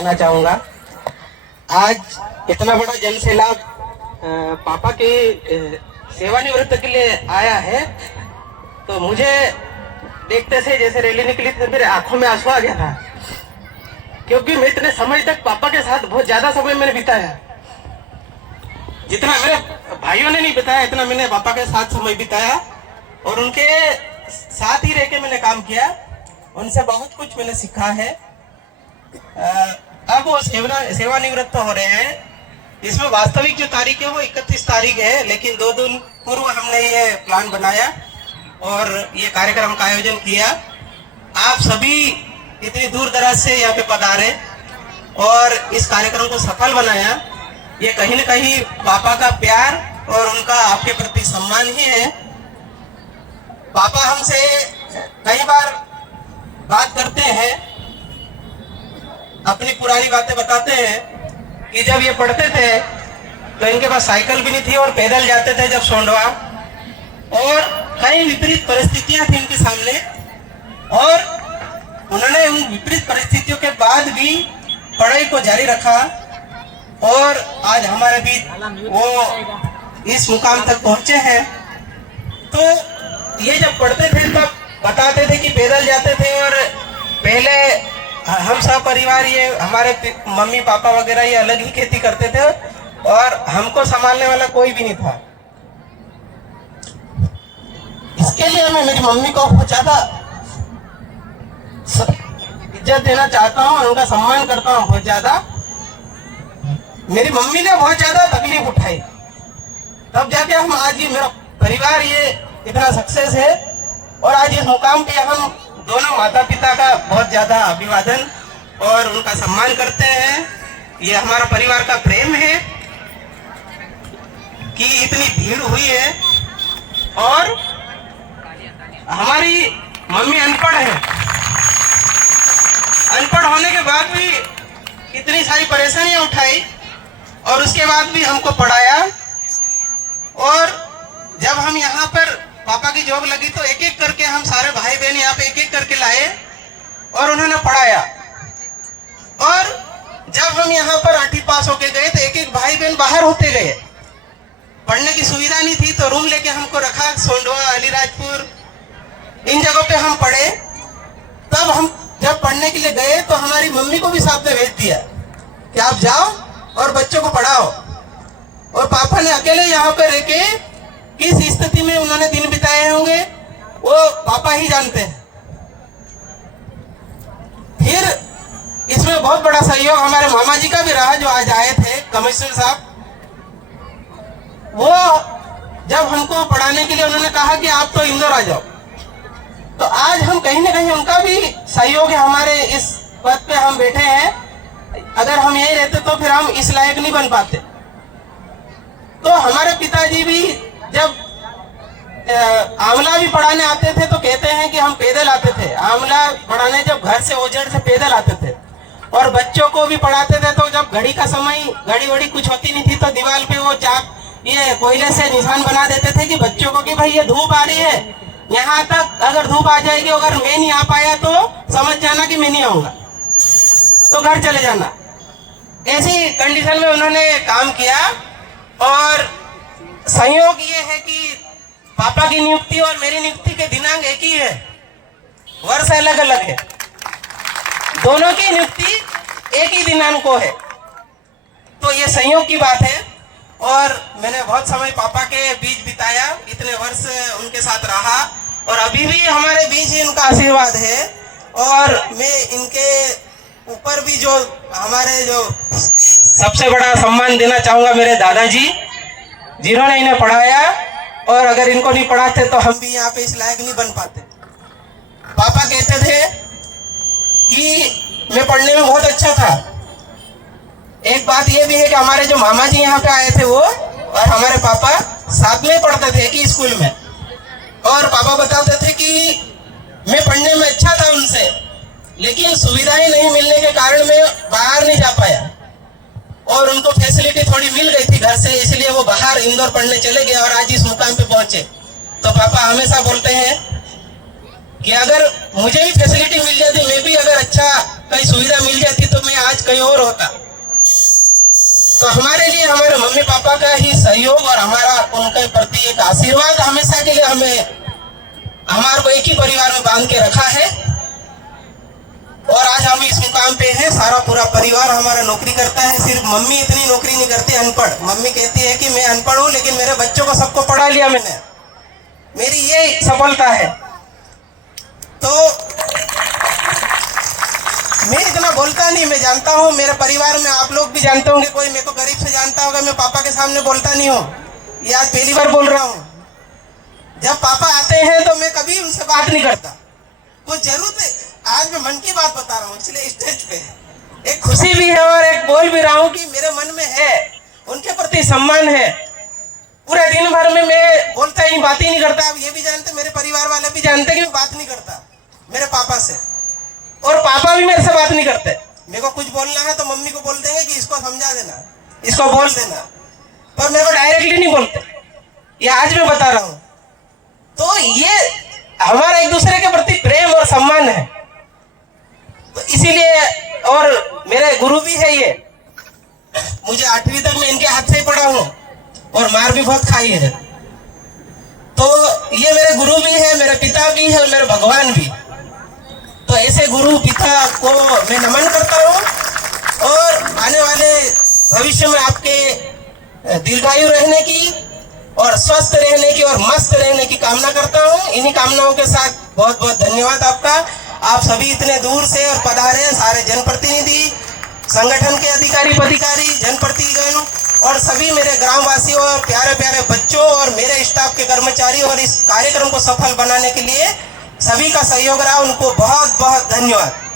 कहना चाहूंगा। आज इतना बड़ा जन सैलाब पापा की सेवानिवृत्त के लिए आया है, तो मुझे देखते से जैसे रैली निकली तो मेरे आंखों में आंसू आ गया था, क्योंकि मैं इतने समय तक पापा के साथ बहुत ज्यादा समय मैंने बिताया। जितना मेरे भाइयों ने नहीं बिताया इतना मैंने पापा के साथ समय बिताया, और उनके साथ ही रह के मैंने काम किया। उनसे बहुत कुछ मैंने सीखा है। अब वो सेवानिवृत्त हो रहे हैं। इसमें वास्तविक जो तारीख है वो 31 तारीख है, लेकिन 2 दिन पूर्व हमने ये प्लान बनाया और ये कार्यक्रम का आयोजन किया। आप सभी इतनी दूर दराज से यहाँ पे पधारे और इस कार्यक्रम को सफल बनाया। ये कहीं न कहीं पापा का प्यार और उनका आपके प्रति सम्मान ही है। पापा हमसे कई बार बात करते हैं, अपनी पुरानी बातें बताते हैं कि जब ये पढ़ते थे तो इनके पास साइकिल भी नहीं थी और पैदल जाते थे जब सोंडवा, और कई विपरीत परिस्थितियां थी इनके सामने, और उन्होंने उन विपरीत परिस्थितियों के बाद भी पढ़ाई को जारी रखा और आज हमारे बीच वो इस मुकाम तक पहुंचे हैं। तो ये जब पढ़ते थे तब बताते थे कि पैदल जाते थे, और पहले हम सब परिवार ये हमारे मम्मी पापा वगैरह ये अलग ही खेती करते थे और हमको संभालने वाला कोई भी नहीं था। इसके लिए मैं मेरी मम्मी को बहुत ज्यादा इज्जत देना चाहता हूँ, उनका सम्मान करता हूँ बहुत ज्यादा। मेरी मम्मी ने बहुत ज्यादा तकलीफ उठाई, तब जाके हम आज ये मेरा परिवार ये इतना सक्सेस है, और आज इस मुकाम पे हम दोनों माता पिता का बहुत ज्यादा अभिवादन और उनका सम्मान करते हैं। ये हमारा परिवार का प्रेम है कि इतनी भीड़ हुई है, और हमारी मम्मी अनपढ़ है, अनपढ़ होने के बाद भी इतनी सारी परेशानियां उठाई और उसके बाद भी हमको पढ़ाया। और जब हम यहाँ पर पापा की जॉब लगी तो एक एक करके हम सारे भाई बहन यहाँ पे एक एक करके लाए और उन्होंने पढ़ाया। और जब हम यहाँ पर 8वीं पास होके गए तो एक एक भाई बहन बाहर होते गए, पढ़ने की सुविधा नहीं थी तो रूम लेके हमको रखा। सोंडवा, अलीराजपुर, इन जगहों पे हम पढ़े। तब हम जब पढ़ने के लिए गए तो हमारी मम्मी को भी साथ में भेज दिया कि आप जाओ और बच्चों को पढ़ाओ। और पापा ने अकेले यहाँ पर रह के किस स्थिति में उन्होंने दिन बिताए होंगे वो पापा ही जानते हैं। फिर इसमें बहुत बड़ा सहयोग हमारे मामा जी का भी रहा, जो आज आए थे, कमिश्नर साहब। वो जब हमको पढ़ाने के लिए उन्होंने कहा कि आप तो इंदौर आ जाओ, तो आज हम कहीं ना कहीं उनका भी सहयोग है, हमारे इस पद पे हम बैठे हैं। अगर हम यही रहते तो फिर हम इस लायक नहीं बन पाते। तो हमारे पिताजी भी जब आंवला भी पढ़ाने आते थे तो कहते हैं कि हम पैदल आते थे। आंवला पढ़ाने जब घर से ओजड़ से पैदल आते थे, और बच्चों को भी पढ़ाते थे तो जब घड़ी का समय, घड़ी वड़ी कुछ होती नहीं थी, तो दीवार पे वो चाक ये कोयले से निशान बना देते थे कि बच्चों को कि भाई ये धूप आ रही है, यहाँ तक अगर धूप आ जाएगी, अगर मैं नहीं आ पाया तो समझ जाना कि मैं नहीं आऊंगा, तो घर चले जाना। ऐसी कंडीशन में उन्होंने काम किया। और संयोग ये है कि पापा की नियुक्ति और मेरी नियुक्ति के दिनांक एक ही है, वर्ष अलग अलग है, दोनों की नियुक्ति एक ही दिनांक को है। तो ये संयोग की बात है। और मैंने बहुत समय पापा के बीच बिताया, इतने वर्ष उनके साथ रहा, और अभी भी हमारे बीच ही उनका आशीर्वाद है। और मैं इनके ऊपर भी जो हमारे जो सबसे बड़ा सम्मान देना चाहूंगा मेरे दादाजी, जिन्होंने इन्हें पढ़ाया, और अगर इनको नहीं पढ़ाते तो हम भी यहाँ पे इस लायक नहीं बन पाते। पापा कहते थे कि मैं पढ़ने में बहुत अच्छा था। एक बात ये भी है कि हमारे जो मामा जी यहाँ पे आए थे वो और हमारे पापा साथ में पढ़ते थे एक ही स्कूल में, और पापा बताते थे कि मैं पढ़ने में अच्छा था उनसे, लेकिन सुविधाएं नहीं मिलने के कारण मैं बाहर नहीं जा पाया, और उनको फैसिलिटी थोड़ी मिल गई थी घर से, इसलिए वो बाहर इंदौर पढ़ने चले गए और आज इस मुकाम पे पहुंचे। तो पापा हमेशा बोलते हैं कि अगर मुझे भी फैसिलिटी मिल जाती, मैं भी अगर अच्छा कई सुविधा मिल जाती तो मैं आज कहीं और होता। तो हमारे लिए हमारे मम्मी पापा का ही सहयोग और हमारा उनके प्रति एक आशीर्वाद हमेशा के लिए हमारे को एक ही परिवार में बांध के रखा है। और आज हम इस मुकाम पे हैं, सारा पूरा परिवार हमारा नौकरी करता है। सिर्फ मम्मी इतनी नौकरी नहीं करती, अनपढ़। मम्मी कहती है कि मैं अनपढ़ हूँ लेकिन मेरे बच्चों को सबको पढ़ा लिया मैंने, मेरी ये सफलता है। तो मैं इतना बोलता नहीं, मैं जानता हूँ मेरे परिवार में आप लोग भी जानते होंगे, कोई मेरे को गरीब से जानता होगा, मैं पापा के सामने बोलता नहीं हूँ। ये आज पहली बार बोल रहा हूँ। जब पापा आते हैं तो मैं कभी उनसे बात नहीं करता, कुछ जरूरत है। आज मैं मन की बात बता रहा हूँ, इसलिए स्टेज पे एक खुशी भी है और एक बोल भी रहा हूँ कि मेरे मन में है, उनके प्रति सम्मान है। पूरे दिन भर में मैं बोलता ही बात ही नहीं करता। अब ये भी जानते, मेरे परिवार वाले भी जानते कि मैं बात नहीं करता मेरे पापा से, और पापा भी मेरे से बात नहीं करते। मेरे को कुछ बोलना है तो मम्मी को बोल देंगे कि इसको समझा देना, इसको बोल देना, पर मेरे को डायरेक्टली नहीं बोलते। ये आज मैं बता रहा हूँ। तो ये हमारा एक दूसरे के प्रति प्रेम और सम्मान है। तो इसीलिए, और मेरे गुरु भी है ये, मुझे 8वीं तक मैं इनके हाथ से ही पढ़ा हूँ और मार भी बहुत खाई है। तो ये मेरे गुरु भी है, मेरे पिता भी है और मेरे भगवान भी। तो ऐसे गुरु पिता को मैं नमन करता हूँ और आने वाले भविष्य में आपके दीर्घायु रहने की और स्वस्थ रहने की और मस्त रहने की कामना करता हूँ। इन्हीं कामनाओं के साथ बहुत बहुत धन्यवाद आपका। आप सभी इतने दूर से और पधारे, सारे जनप्रतिनिधि, संगठन के अधिकारी पदाधिकारी, जनप्रतिनिधिगण और सभी मेरे ग्रामवासियों और प्यारे प्यारे बच्चों और मेरे स्टाफ के कर्मचारी, और इस कार्यक्रम को सफल बनाने के लिए सभी का सहयोग रहा, उनको बहुत बहुत धन्यवाद।